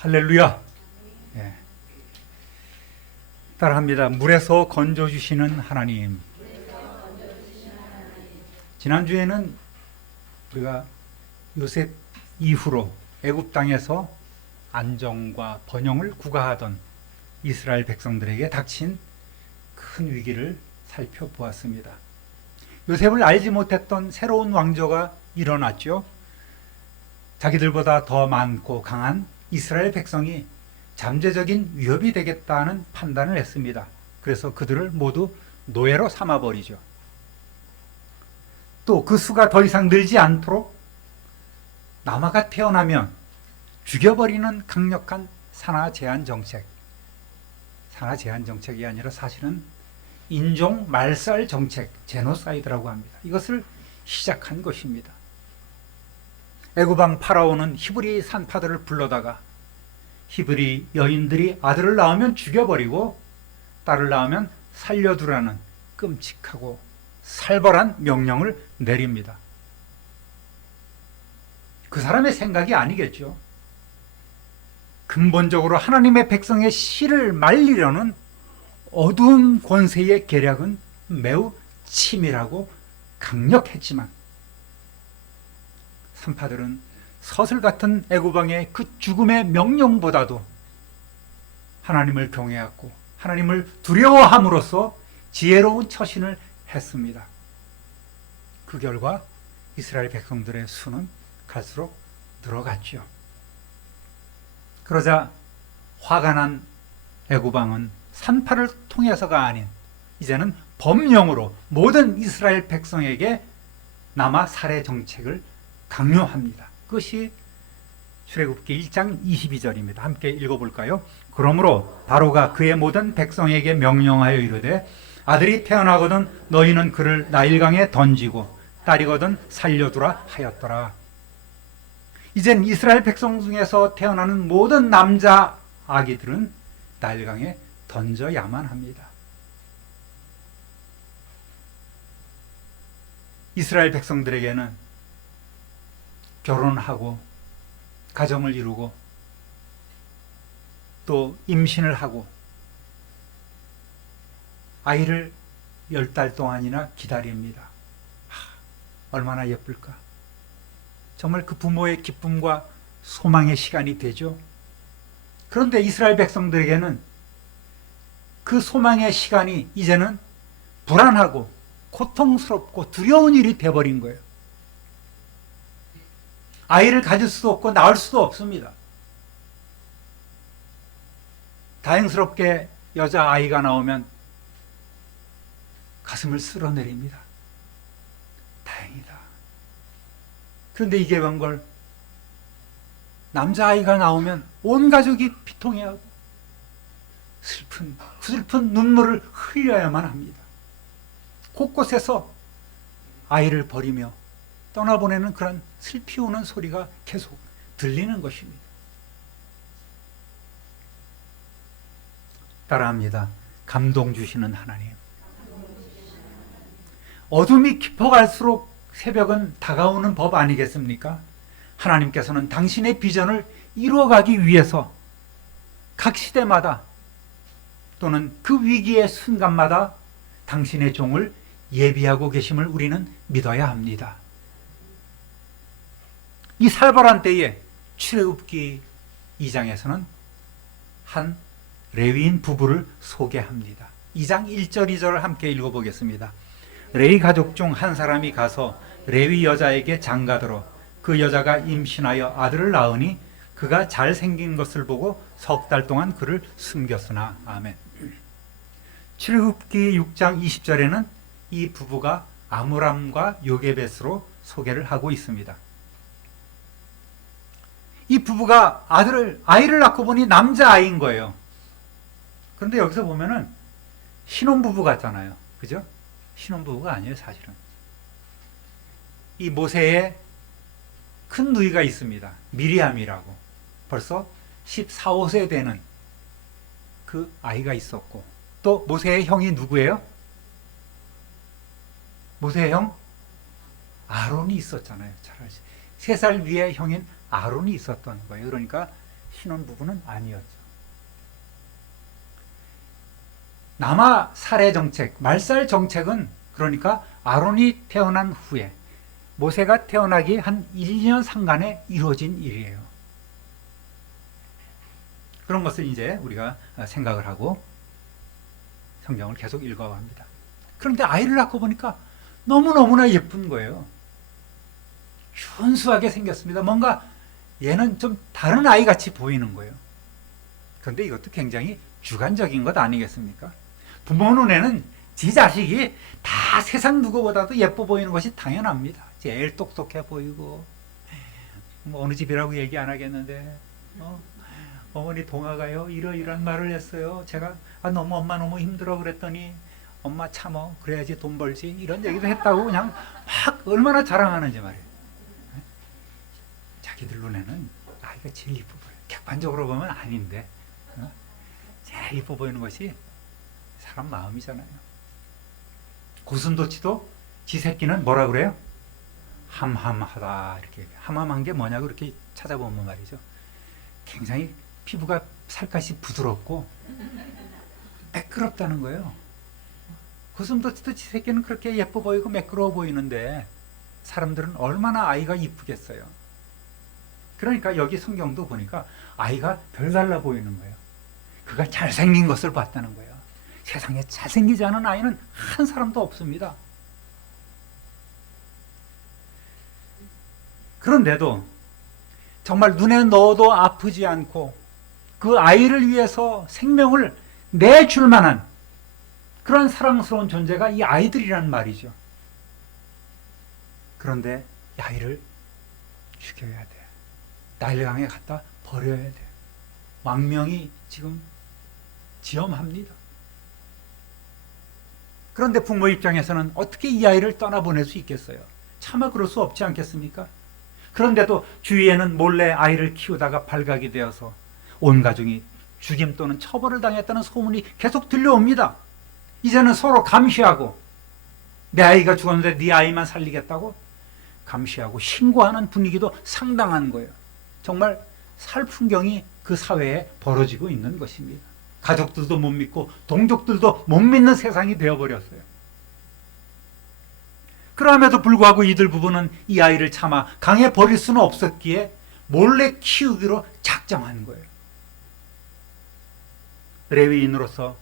할렐루야. 예. 따라합니다. 물에서 건져주시는 하나님. 지난주에는 우리가 요셉 이후로 애굽 땅에서 안정과 번영을 구가하던 이스라엘 백성들에게 닥친 큰 위기를 살펴보았습니다. 요셉을 알지 못했던 새로운 왕조가 일어났죠. 자기들보다 더 많고 강한 이스라엘 백성이 잠재적인 위협이 되겠다는 판단을 했습니다. 그래서 그들을 모두 노예로 삼아버리죠. 또 그 수가 더 이상 늘지 않도록 남아가 태어나면 죽여버리는 강력한 산하 제한 정책. 산하 제한 정책이 아니라 사실은 인종 말살 정책, 제노사이드라고 합니다. 이것을 시작한 것입니다. 애굽왕 파라오는 히브리 산파들을 불러다가 히브리 여인들이 아들을 낳으면 죽여버리고 딸을 낳으면 살려두라는 끔찍하고 살벌한 명령을 내립니다. 그 사람의 생각이 아니겠죠. 근본적으로 하나님의 백성의 씨를 말리려는 어두운 권세의 계략은 매우 치밀하고 강력했지만 산파들은 서슬 같은 애굽왕의 그 죽음의 명령보다도 하나님을 경외하고 하나님을 두려워함으로써 지혜로운 처신을 했습니다. 그 결과 이스라엘 백성들의 수는 갈수록 늘어갔죠. 그러자 화가 난 애굽왕은 산파를 통해서가 아닌 이제는 법령으로 모든 이스라엘 백성에게 남아 살해 정책을 강요합니다. 그것이 출애굽기 1장 22절입니다. 함께 읽어볼까요? 그러므로 바로가 그의 모든 백성에게 명령하여 이르되 아들이 태어나거든 너희는 그를 나일강에 던지고 딸이거든 살려두라 하였더라. 이젠 이스라엘 백성 중에서 태어나는 모든 남자 아기들은 나일강에 던져야만 합니다. 이스라엘 백성들에게는 결혼하고 가정을 이루고 또 임신을 하고 아이를 10달 동안이나 기다립니다. 얼마나 예쁠까. 정말 그 부모의 기쁨과 소망의 시간이 되죠. 그런데 이스라엘 백성들에게는 그 소망의 시간이 이제는 불안하고 고통스럽고 두려운 일이 되어버린 거예요. 아이를 가질 수도 없고 낳을 수도 없습니다. 다행스럽게 여자아이가 나오면 가슴을 쓸어내립니다. 다행이다. 그런데 이게 웬걸 남자아이가 나오면 온 가족이 비통해하고 슬픈 눈물을 흘려야만 합니다. 곳곳에서 아이를 버리며 떠나보내는 그런 슬피 우는 소리가 계속 들리는 것입니다. 따라합니다. 감동 주시는 하나님. 어둠이 깊어갈수록 새벽은 다가오는 법 아니겠습니까? 하나님께서는 당신의 비전을 이루어가기 위해서 각 시대마다 또는 그 위기의 순간마다 당신의 종을 예비하고 계심을 우리는 믿어야 합니다. 이 살벌한 때에 출애굽기 2장에서는 한 레위인 부부를 소개합니다. 2장 1절 2절을 함께 읽어보겠습니다. 레위 가족 중 한 사람이 가서 레위 여자에게 장가들어 그 여자가 임신하여 아들을 낳으니 그가 잘생긴 것을 보고 석 달 동안 그를 숨겼으나. 아멘. 출애굽기 6장 20절에는 이 부부가 아므람과 요게벳으로 소개를 하고 있습니다. 이 부부가 아이를 낳고 보니 남자아이인 거예요. 그런데 여기서 보면은 신혼부부 같잖아요. 그죠? 신혼부부가 아니에요, 사실은. 이 모세의 큰 누이가 있습니다. 미리암이라고. 벌써 14, 15세 되는 그 아이가 있었고, 또 모세의 형이 누구예요? 모세의 형? 아론이 있었잖아요. 잘 알지. 3살 위의 형인 아론이 있었던 거예요. 그러니까 신혼부부는 아니었죠. 남아 살해 정책, 말살 정책은 그러니까 아론이 태어난 후에 모세가 태어나기 한 1, 2년 상간에 이루어진 일이에요. 그런 것을 이제 우리가 생각을 하고 성경을 계속 읽어갑니다. 그런데 아이를 낳고 보니까 너무너무나 예쁜 거예요. 순수하게 생겼습니다. 뭔가 얘는 좀 다른 아이같이 보이는 거예요. 그런데 이것도 굉장히 주관적인 것 아니겠습니까? 부모 눈에는 지 자식이 다 세상 누구보다도 예뻐 보이는 것이 당연합니다. 제일 똑똑해 보이고, 뭐 어느 집이라고 얘기 안 하겠는데, 어머니 동화가요 이러이러한 말을 했어요. 제가 너무 엄마 너무 힘들어 그랬더니 엄마 참어 그래야지 돈 벌지 이런 얘기도 했다고 그냥 막 얼마나 자랑하는지 말이에요. 자기들 눈에는 아이가 제일 이뻐 보여요. 객관적으로 보면 아닌데 제일 이뻐 보이는 것이 사람 마음이잖아요. 고슴도치도 지 새끼는 뭐라 그래요? 함함하다 이렇게. 함함한 게 뭐냐고 이렇게 찾아보면 말이죠. 굉장히 피부가 살갗이 부드럽고 매끄럽다는 거예요. 고슴도치도 지 새끼는 그렇게 예뻐 보이고 매끄러워 보이는데 사람들은 얼마나 아이가 이쁘겠어요. 그러니까 여기 성경도 보니까 아이가 별달라 보이는 거예요. 그가 잘생긴 것을 봤다는 거예요. 세상에 잘생기지 않은 아이는 한 사람도 없습니다. 그런데도 정말 눈에 넣어도 아프지 않고 그 아이를 위해서 생명을 내줄 만한 그런 사랑스러운 존재가 이 아이들이란 말이죠. 그런데 이 아이를 죽여야 돼. 나일강에 갖다 버려야 돼. 왕명이 지금 지엄합니다. 그런데 부모 입장에서는 어떻게 이 아이를 떠나보낼 수 있겠어요? 차마 그럴 수 없지 않겠습니까? 그런데도 주위에는 몰래 아이를 키우다가 발각이 되어서 온 가족이 죽임 또는 처벌을 당했다는 소문이 계속 들려옵니다. 이제는 서로 감시하고 내 아이가 죽었는데 네 아이만 살리겠다고 감시하고 신고하는 분위기도 상당한 거예요. 정말 살풍경이 그 사회에 벌어지고 있는 것입니다. 가족들도 못 믿고 동족들도 못 믿는 세상이 되어버렸어요. 그럼에도 불구하고 이들 부부는 이 아이를 차마 강에 버릴 수는 없었기에 몰래 키우기로 작정한 거예요. 레위인으로서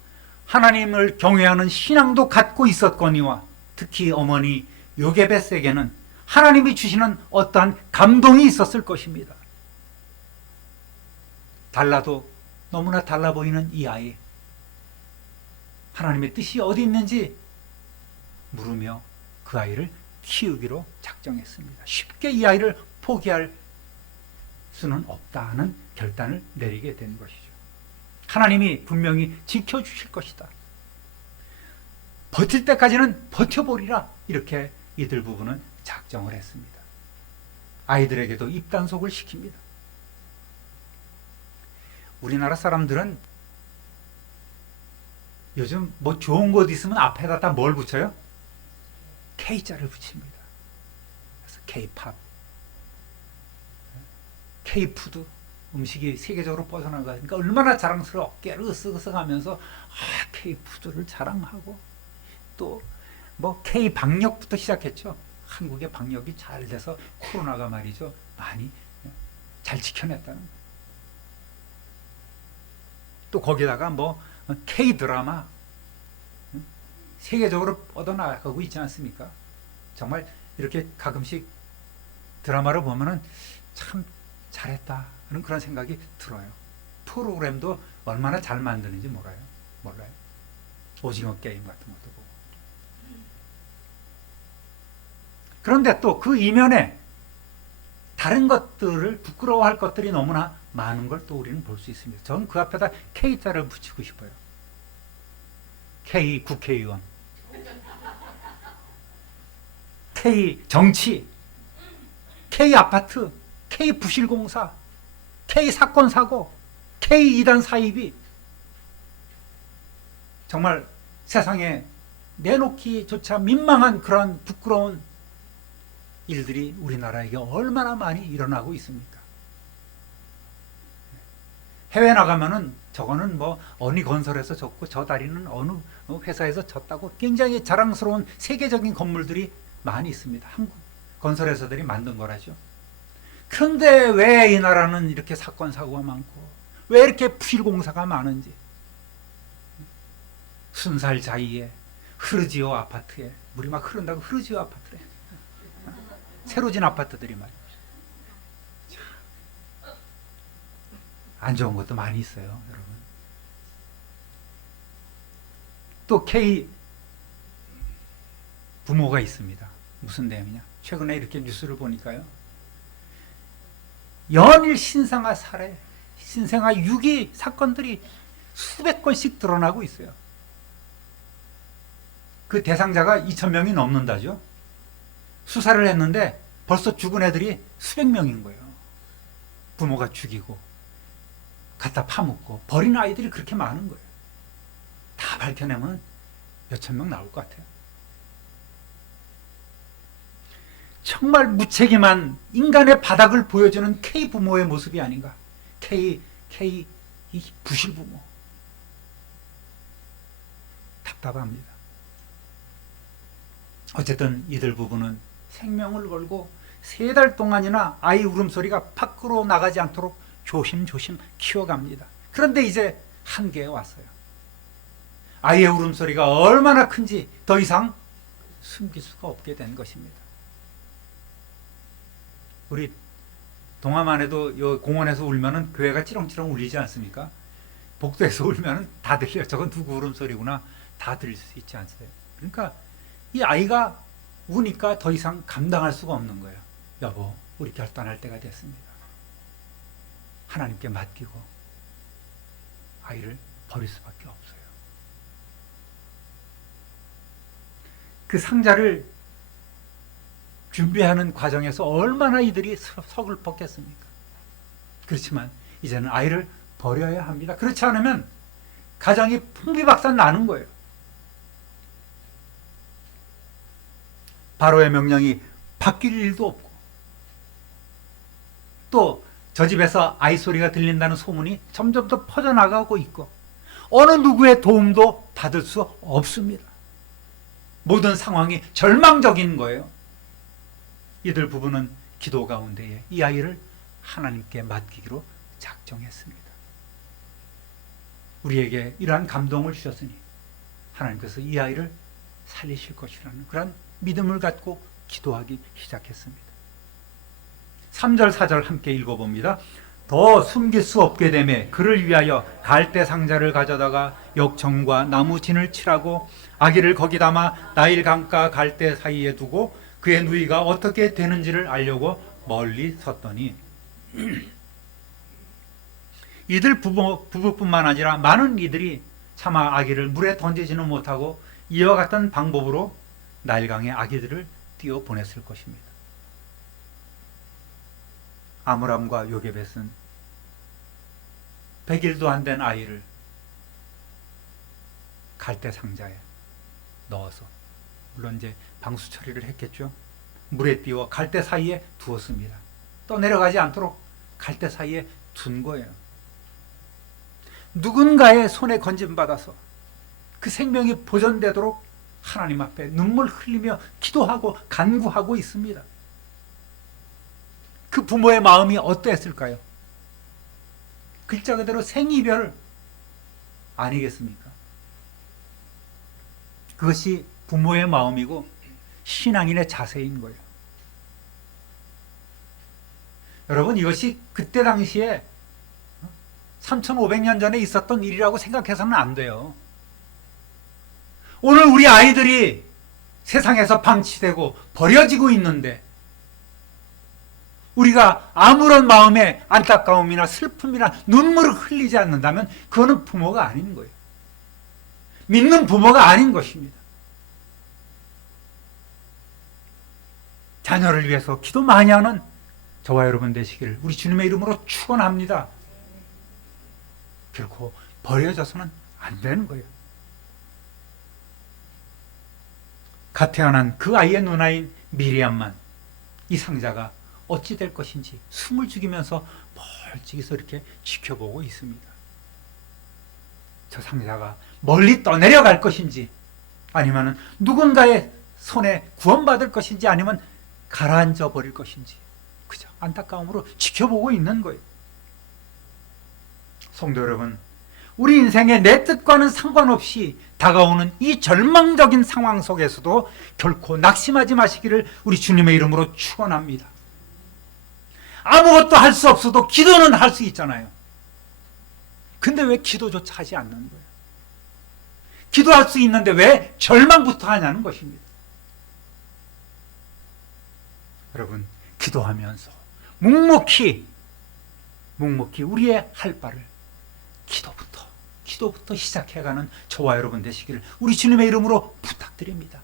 하나님을 경외하는 신앙도 갖고 있었거니와 특히 어머니 요게벳에게는 하나님이 주시는 어떠한 감동이 있었을 것입니다. 달라도 너무나 달라 보이는 이 아이, 하나님의 뜻이 어디 있는지 물으며 그 아이를 키우기로 작정했습니다. 쉽게 이 아이를 포기할 수는 없다는 결단을 내리게 된 것이죠. 하나님이 분명히 지켜주실 것이다. 버틸 때까지는 버텨보리라. 이렇게 이들 부부는 작정을 했습니다. 아이들에게도 입단속을 시킵니다. 우리나라 사람들은 요즘 뭐 좋은 곳 있으면 앞에다 다 뭘 붙여요? K자를 붙입니다. 그래서 K-팝, K-푸드, 음식이 세계적으로 뻗어나가니까 얼마나 자랑스러워 어깨를 으쓱으쓱하면서 K-푸드를 자랑하고 또 뭐 K-방역부터 시작했죠. 한국의 방역이 잘 돼서 코로나가 말이죠 많이 잘 지켜냈다는 거예요. 또 거기다가 뭐 K-드라마 세계적으로 뻗어나가고 있지 않습니까? 정말 이렇게 가끔씩 드라마를 보면은 참 잘했다는 그런 생각이 들어요. 프로그램도 얼마나 잘 만드는지 몰라요. 오징어 게임 같은 것도 보고. 그런데 또 그 이면에 다른 것들을 부끄러워할 것들이 너무나 많은 걸 또 우리는 볼 수 있습니다. 저는 그 앞에다 K자를 붙이고 싶어요. K 국회의원, K 정치, K 아파트, K 부실공사, K 사건 사고, K 이단 사입이 정말 세상에 내놓기조차 민망한 그런 부끄러운 일들이 우리나라에게 얼마나 많이 일어나고 있습니까? 해외 나가면은 저거는 뭐 어느 건설에서 졌고 저 다리는 어느 회사에서 졌다고 굉장히 자랑스러운 세계적인 건물들이 많이 있습니다. 한국 건설회사들이 만든 거라죠. 그런데 왜 이 나라는 이렇게 사건 사고가 많고 왜 이렇게 부실공사가 많은지, 순살 자이에 흐르지오 아파트에 물이 막 흐른다고 흐르지오 아파트래. 새로 진 아파트들이 말이죠. 안 좋은 것도 많이 있어요, 여러분. 또 K 부모가 있습니다. 무슨 내용이냐? 최근에 이렇게 뉴스를 보니까요. 연일 신생아 살해, 신생아 유기 사건들이 수백 건씩 드러나고 있어요. 그 대상자가 2,000명이 넘는다죠. 수사를 했는데 벌써 죽은 애들이 수백 명인 거예요. 부모가 죽이고 갖다 파묻고 버린 아이들이 그렇게 많은 거예요. 다 밝혀내면 몇천 명 나올 것 같아요. 정말 무책임한 인간의 바닥을 보여주는 K 부모의 모습이 아닌가. K 이 부실 부모. 답답합니다. 어쨌든 이들 부부는 생명을 걸고 3달 동안이나 아이 울음소리가 밖으로 나가지 않도록 조심조심 키워갑니다. 그런데 이제 한계에 왔어요. 아이의 울음소리가 얼마나 큰지 더 이상 숨길 수가 없게 된 것입니다. 우리 동화만 해도 요 공원에서 울면은 교회가 찌렁찌렁 울리지 않습니까? 복도에서 울면은 다 들려요. 저건 누구 울음소리구나. 다 들릴 수 있지 않어요? 그러니까 이 아이가 우니까 더 이상 감당할 수가 없는 거예요. 여보, 우리 결단할 때가 됐습니다. 하나님께 맡기고 아이를 버릴 수밖에 없어요. 그 상자를 준비하는 과정에서 얼마나 이들이 서글펐겠습니까? 그렇지만 이제는 아이를 버려야 합니다. 그렇지 않으면 가정이 풍비박산 나는 거예요. 바로의 명령이 바뀔 일도 없고, 또 저 집에서 아이 소리가 들린다는 소문이 점점 더 퍼져나가고 있고, 어느 누구의 도움도 받을 수 없습니다. 모든 상황이 절망적인 거예요. 이들 부부는 기도 가운데에 이 아이를 하나님께 맡기기로 작정했습니다. 우리에게 이러한 감동을 주셨으니 하나님께서 이 아이를 살리실 것이라는 그런 믿음을 갖고 기도하기 시작했습니다. 3절 4절 함께 읽어봅니다. 더 숨길 수 없게 되매 그를 위하여 갈대 상자를 가져다가 역청과 나무진을 칠하고 아기를 거기 담아 나일 강가 갈대 사이에 두고 그의 누이가 어떻게 되는지를 알려고 멀리 섰더니 이들 부부뿐만 아니라 많은 이들이 차마 아기를 물에 던지지는 못하고 이와 같은 방법으로 나일강에 아기들을 띄워 보냈을 것입니다. 아므람과 요게벳은 100일도 안 된 아이를 갈대 상자에 넣어서, 물론 이제 방수 처리를 했겠죠. 물에 띄워 갈대 사이에 두었습니다. 떠내려가지 않도록 갈대 사이에 둔 거예요. 누군가의 손에 건짐받아서 그 생명이 보존되도록 하나님 앞에 눈물 흘리며 기도하고 간구하고 있습니다. 그 부모의 마음이 어떠했을까요? 글자 그대로 생이별 아니겠습니까? 그것이 부모의 마음이고 신앙인의 자세인 거예요. 여러분, 이것이 그때 당시에 3,500년 전에 있었던 일이라고 생각해서는 안 돼요. 오늘 우리 아이들이 세상에서 방치되고 버려지고 있는데 우리가 아무런 마음의 안타까움이나 슬픔이나 눈물을 흘리지 않는다면 그거는 부모가 아닌 거예요. 믿는 부모가 아닌 것입니다. 자녀를 위해서 기도 많이 하는 저와 여러분 되시기를 우리 주님의 이름으로 축원합니다. 결코 버려져서는 안 되는 거예요. 갓 태어난 그 아이의 누나인 미리암만 이 상자가 어찌 될 것인지 숨을 죽이면서 멀찍이서 이렇게 지켜보고 있습니다. 저 상자가 멀리 떠내려갈 것인지, 아니면 누군가의 손에 구원받을 것인지, 아니면 가라앉아 버릴 것인지 그저 안타까움으로 지켜보고 있는 거예요. 성도 여러분, 우리 인생의 내 뜻과는 상관없이 다가오는 이 절망적인 상황 속에서도 결코 낙심하지 마시기를 우리 주님의 이름으로 축원합니다. 아무것도 할 수 없어도 기도는 할 수 있잖아요. 근데 왜 기도조차 하지 않는 거예요? 기도할 수 있는데 왜 절망부터 하냐는 것입니다. 여러분, 기도하면서 묵묵히 우리의 할 바를 기도부터 시작해가는 저와 여러분 되시기를 우리 주님의 이름으로 부탁드립니다.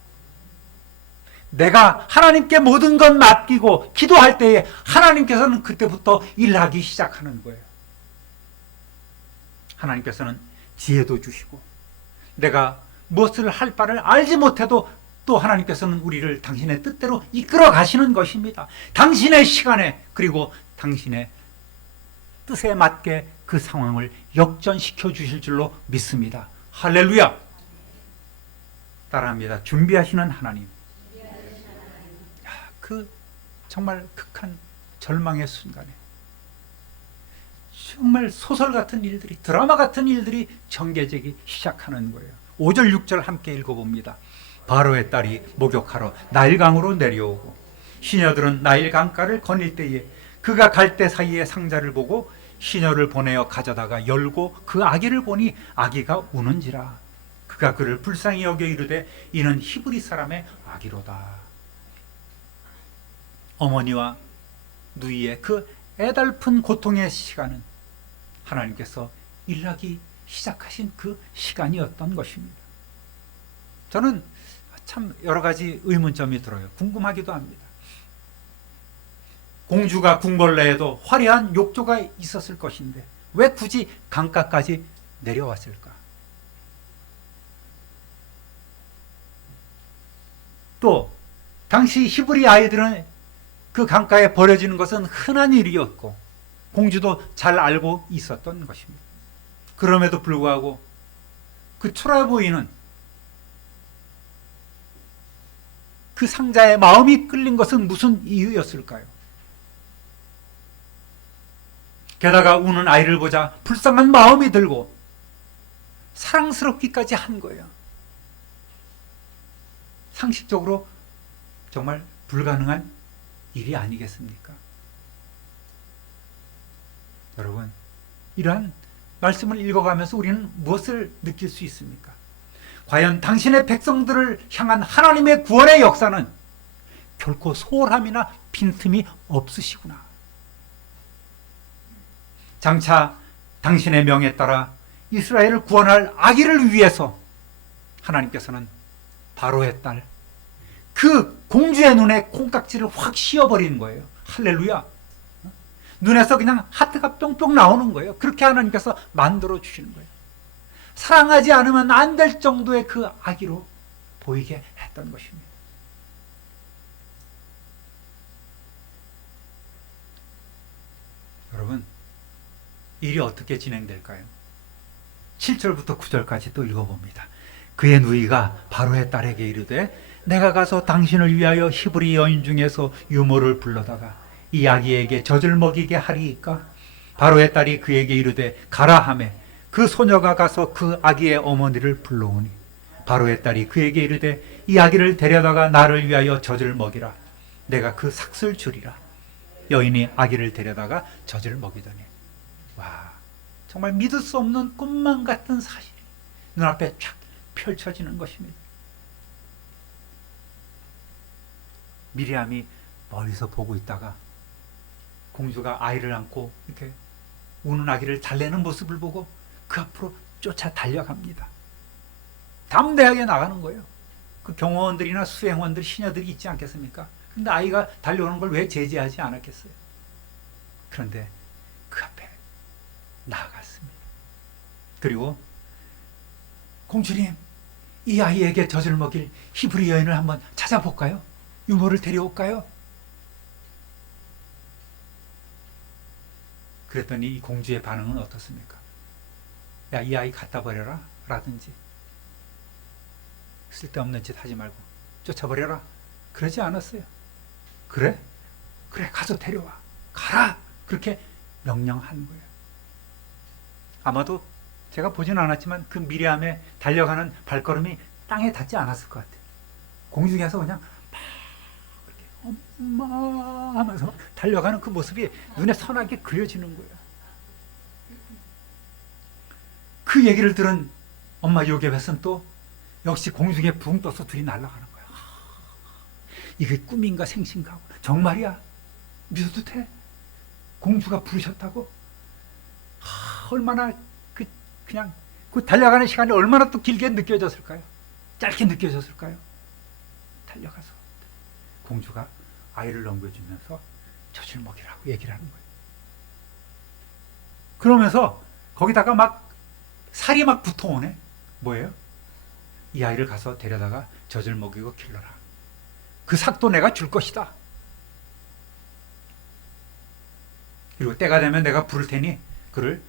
내가 하나님께 모든 것 맡기고 기도할 때에 하나님께서는 그때부터 일하기 시작하는 거예요. 하나님께서는 지혜도 주시고, 내가 무엇을 할 바를 알지 못해도 또 하나님께서는 우리를 당신의 뜻대로 이끌어 가시는 것입니다. 당신의 시간에, 그리고 당신의 뜻에 맞게 그 상황을 역전시켜 주실 줄로 믿습니다. 할렐루야! 따라합니다. 준비하시는 하나님. 그 정말 극한 절망의 순간에 정말 소설 같은 일들이, 드라마 같은 일들이 전개되기 시작하는 거예요. 5절 6절 함께 읽어봅니다. 바로의 딸이 목욕하러 나일강으로 내려오고 시녀들은 나일 강가를 거닐 때에 그가 갈 때 사이에 상자를 보고 시녀를 보내어 가져다가 열고 그 아기를 보니 아기가 우는지라. 그가 그를 불쌍히 여겨 이르되 이는 히브리 사람의 아기로다. 어머니와 누이의 그 애달픈 고통의 시간은 하나님께서 일하기 시작하신 그 시간이었던 것입니다. 저는 참 여러 가지 의문점이 들어요. 궁금하기도 합니다. 공주가 궁궐내에도 화려한 욕조가 있었을 것인데 왜 굳이 강가까지 내려왔을까? 또 당시 히브리 아이들은 그 강가에 버려지는 것은 흔한 일이었고 공주도 잘 알고 있었던 것입니다. 그럼에도 불구하고 그 초라해 보이는 그 상자에 마음이 끌린 것은 무슨 이유였을까요? 게다가 우는 아이를 보자 불쌍한 마음이 들고 사랑스럽기까지 한 거예요. 상식적으로 정말 불가능한 일이 아니겠습니까? 여러분, 이러한 말씀을 읽어가면서 우리는 무엇을 느낄 수 있습니까? 과연 당신의 백성들을 향한 하나님의 구원의 역사는 결코 소홀함이나 빈틈이 없으시구나. 장차 당신의 명에 따라 이스라엘을 구원할 아기를 위해서 하나님께서는 바로의 딸, 그 공주의 눈에 콩깍지를 확 씌워버리는 거예요. 할렐루야. 눈에서 그냥 하트가 뿅뿅 나오는 거예요. 그렇게 하나님께서 만들어 주시는 거예요. 사랑하지 않으면 안 될 정도의 그 아기로 보이게 했던 것입니다. 여러분, 일이 어떻게 진행될까요? 7절부터 9절까지 또 읽어봅니다. 그의 누이가 바로의 딸에게 이르되 내가 가서 당신을 위하여 히브리 여인 중에서 유모를 불러다가 이 아기에게 젖을 먹이게 하리이까? 바로의 딸이 그에게 이르되 가라 하매 그 소녀가 가서 그 아기의 어머니를 불러오니 바로의 딸이 그에게 이르되 이 아기를 데려다가 나를 위하여 젖을 먹이라. 내가 그 삭슬 주리라. 여인이 아기를 데려다가 젖을 먹이더니, 와, 정말 믿을 수 없는 꿈만 같은 사실이 눈앞에 쫙 펼쳐지는 것입니다. 미리암이 멀리서 보고 있다가 공주가 아이를 안고 이렇게 우는 아기를 달래는 모습을 보고 그 앞으로 쫓아 달려갑니다. 담대하게 나가는 거예요. 그 경호원들이나 수행원들, 시녀들이 있지 않겠습니까? 근데 아이가 달려오는 걸 왜 제지하지 않았겠어요? 그런데 그 앞에 나아갔습니다. 그리고 공주님, 이 아이에게 젖을 먹일 히브리 여인을 한번 찾아볼까요? 유모를 데려올까요? 그랬더니 이 공주의 반응은 어떻습니까? 야, 이 아이 갖다 버려라 라든지 쓸데없는 짓 하지 말고 쫓아버려라 그러지 않았어요. 그래? 그래, 가서 데려와. 가라! 그렇게 명령한 거예요. 아마도 제가 보진 않았지만 그 미리암의 달려가는 발걸음이 땅에 닿지 않았을 것 같아요. 공중에서 그냥 막 이렇게 엄마 하면서 달려가는 그 모습이 눈에 선하게 그려지는 거예요. 그 얘기를 들은 엄마 요게벳은 또 역시 공중에 붕 떠서 둘이 날아가는 거예요. 이게 꿈인가 생신가? 정말이야? 믿어도 돼? 공주가 부르셨다고? 얼마나 그냥 그 달려가는 시간이 얼마나 또 길게 느껴졌을까요? 짧게 느껴졌을까요? 달려가서 공주가 아이를 넘겨주면서 젖을 먹이라고 얘기를 하는 거예요. 그러면서 거기다가 막 살이 막 붙어오네. 뭐예요? 이 아이를 가서 데려다가 젖을 먹이고 길러라. 그 삭도 내가 줄 것이다. 그리고 때가 되면 내가 부를 테니 그를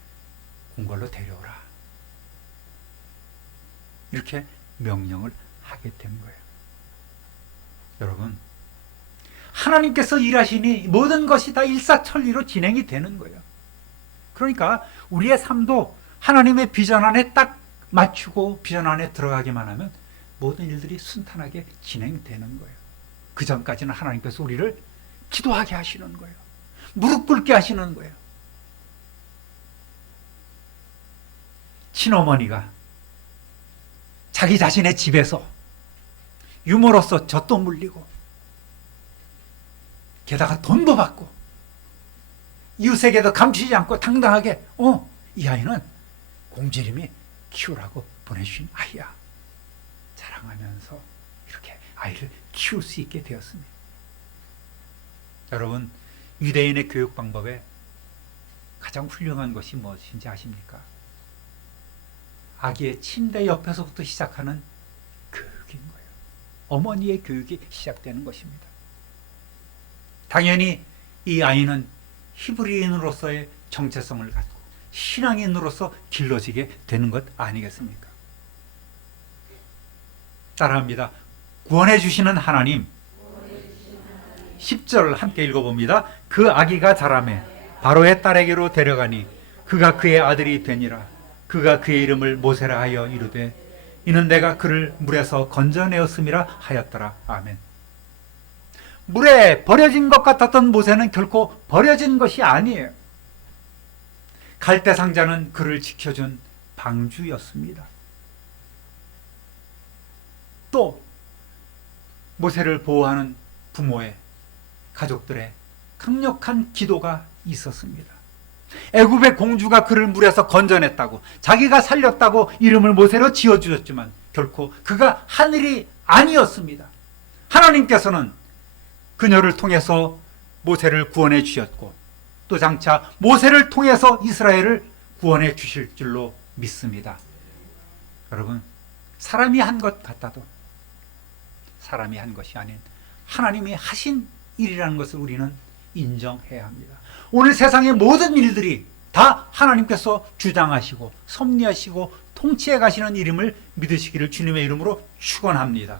궁궐로 데려오라. 이렇게 명령을 하게 된 거예요. 여러분, 하나님께서 일하시니 모든 것이 다 일사천리로 진행이 되는 거예요. 그러니까 우리의 삶도 하나님의 비전 안에 딱 맞추고 비전 안에 들어가기만 하면 모든 일들이 순탄하게 진행되는 거예요. 그 전까지는 하나님께서 우리를 기도하게 하시는 거예요. 무릎 꿇게 하시는 거예요. 친어머니가 자기 자신의 집에서 유모로서 젖도 물리고 게다가 돈도 받고 이웃에게도 감추지 않고 당당하게 이 아이는 공주님이 키우라고 보내주신 아이야. 자랑하면서 이렇게 아이를 키울 수 있게 되었습니다. 여러분, 유대인의 교육 방법에 가장 훌륭한 것이 무엇인지 아십니까? 아기의 침대 옆에서부터 시작하는 교육인 거예요. 어머니의 교육이 시작되는 것입니다. 당연히 이 아이는 히브리인으로서의 정체성을 갖고 신앙인으로서 길러지게 되는 것 아니겠습니까? 따라합니다. 구원해 주시는 하나님. 10절 함께 읽어봅니다. 그 아기가 자라매 바로의 딸에게로 데려가니 그가 그의 아들이 되니라. 그가 그의 이름을 모세라 하여 이르되 이는 내가 그를 물에서 건져내었음이라 하였더라. 아멘. 물에 버려진 것 같았던 모세는 결코 버려진 것이 아니에요. 갈대 상자는 그를 지켜준 방주였습니다. 또 모세를 보호하는 부모의 가족들의 강력한 기도가 있었습니다. 애굽의 공주가 그를 물에서 건져냈다고 자기가 살렸다고 이름을 모세로 지어주셨지만 결코 그가 한 일이 아니었습니다. 하나님께서는 그녀를 통해서 모세를 구원해 주셨고 또 장차 모세를 통해서 이스라엘을 구원해 주실 줄로 믿습니다. 여러분, 사람이 한 것 같아도 사람이 한 것이 아닌 하나님이 하신 일이라는 것을 우리는 인정해야 합니다. 오늘 세상의 모든 일들이 다 하나님께서 주장하시고 섭리하시고 통치해 가시는 이름을 믿으시기를 주님의 이름으로 축원합니다.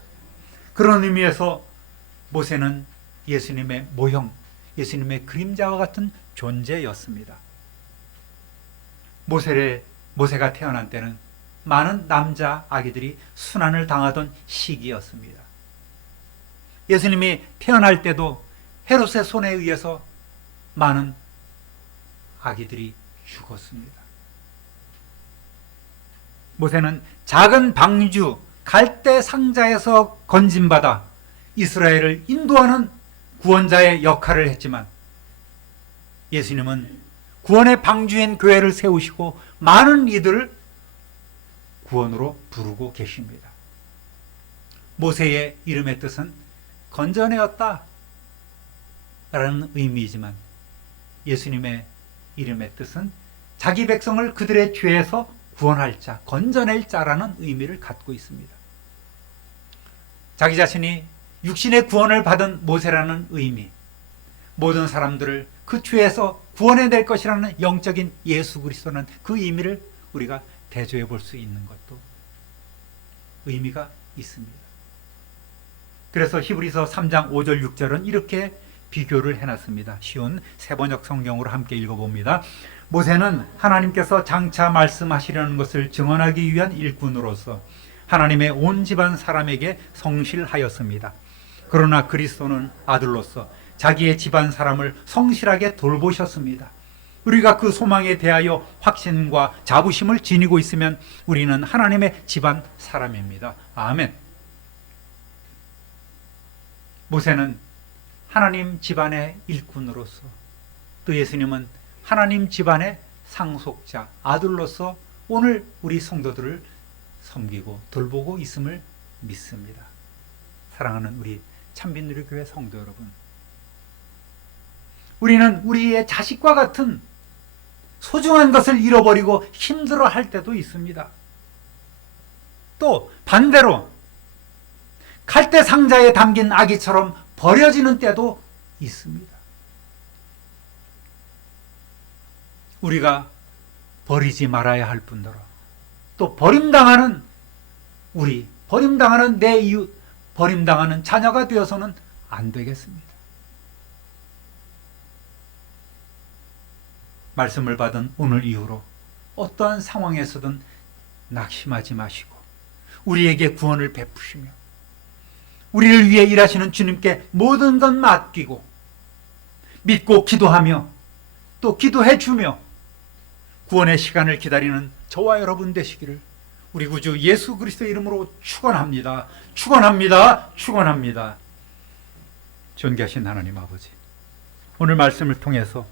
그런 의미에서 모세는 예수님의 모형, 예수님의 그림자와 같은 존재였습니다. 모세가 태어난 때는 많은 남자 아기들이 순환을 당하던 시기였습니다. 예수님이 태어날 때도 헤롯의 손에 의해서 많은 아기들이 죽었습니다. 모세는 작은 방주 갈대 상자에서 건진받아 이스라엘을 인도하는 구원자의 역할을 했지만 예수님은 구원의 방주인 교회를 세우시고 많은 이들을 구원으로 부르고 계십니다. 모세의 이름의 뜻은 건져내었다 라는 의미이지만 예수님의 이름의 뜻은 자기 백성을 그들의 죄에서 구원할 자, 건져낼 자라는 의미를 갖고 있습니다. 자기 자신이 육신의 구원을 받은 모세라는 의미, 모든 사람들을 그 죄에서 구원해낼 것이라는 영적인 예수 그리스도는 그 의미를 우리가 대조해 볼 수 있는 것도 의미가 있습니다. 그래서 히브리서 3장 5절 6절은 이렇게 비교를 해놨습니다. 쉬운 세번역 성경으로 함께 읽어봅니다. 모세는 하나님께서 장차 말씀하시려는 것을 증언하기 위한 일꾼으로서 하나님의 온 집안 사람에게 성실하였습니다. 그러나 그리스도는 아들로서 자기의 집안 사람을 성실하게 돌보셨습니다. 우리가 그 소망에 대하여 확신과 자부심을 지니고 있으면 우리는 하나님의 집안 사람입니다. 아멘. 모세는 하나님 집안의 일꾼으로서, 또 예수님은 하나님 집안의 상속자, 아들로서 오늘 우리 성도들을 섬기고 돌보고 있음을 믿습니다. 사랑하는 우리 참빛누리교회 성도 여러분, 우리는 우리의 자식과 같은 소중한 것을 잃어버리고 힘들어할 때도 있습니다. 또 반대로 갈대 상자에 담긴 아기처럼 버려지는 때도 있습니다. 우리가 버리지 말아야 할 뿐더러 또 버림당하는 우리, 버림당하는 내 이웃, 버림당하는 자녀가 되어서는 안 되겠습니다. 말씀을 받은 오늘 이후로 어떠한 상황에서든 낙심하지 마시고 우리에게 구원을 베푸시며 우리를 위해 일하시는 주님께 모든 것 맡기고 믿고 기도하며 또 기도해 주며 구원의 시간을 기다리는 저와 여러분 되시기를 우리 구주 예수 그리스도의 이름으로 축원합니다. 축원합니다. 축원합니다. 존귀하신 하나님 아버지, 오늘 말씀을 통해서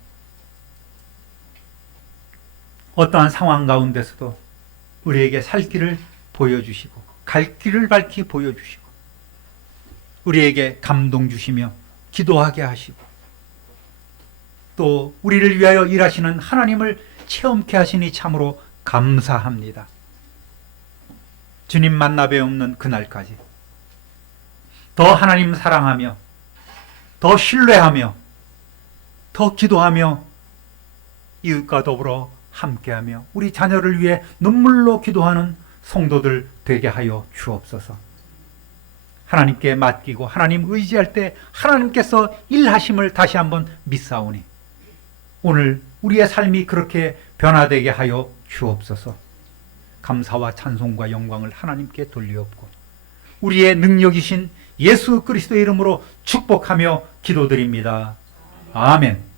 어떠한 상황 가운데서도 우리에게 살 길을 보여주시고 갈 길을 밝히 보여주시고 우리에게 감동 주시며 기도하게 하시고 또 우리를 위하여 일하시는 하나님을 체험케 하시니 참으로 감사합니다. 주님 만나 뵈없는 그날까지 더 하나님 사랑하며 더 신뢰하며 더 기도하며 이웃과 더불어 함께하며 우리 자녀를 위해 눈물로 기도하는 성도들 되게 하여 주옵소서. 하나님께 맡기고 하나님 의지할 때 하나님께서 일하심을 다시 한번 믿사오니 오늘 우리의 삶이 그렇게 변화되게 하여 주옵소서. 감사와 찬송과 영광을 하나님께 돌리옵고 우리의 능력이신 예수 그리스도의 이름으로 축복하며 기도드립니다. 아멘.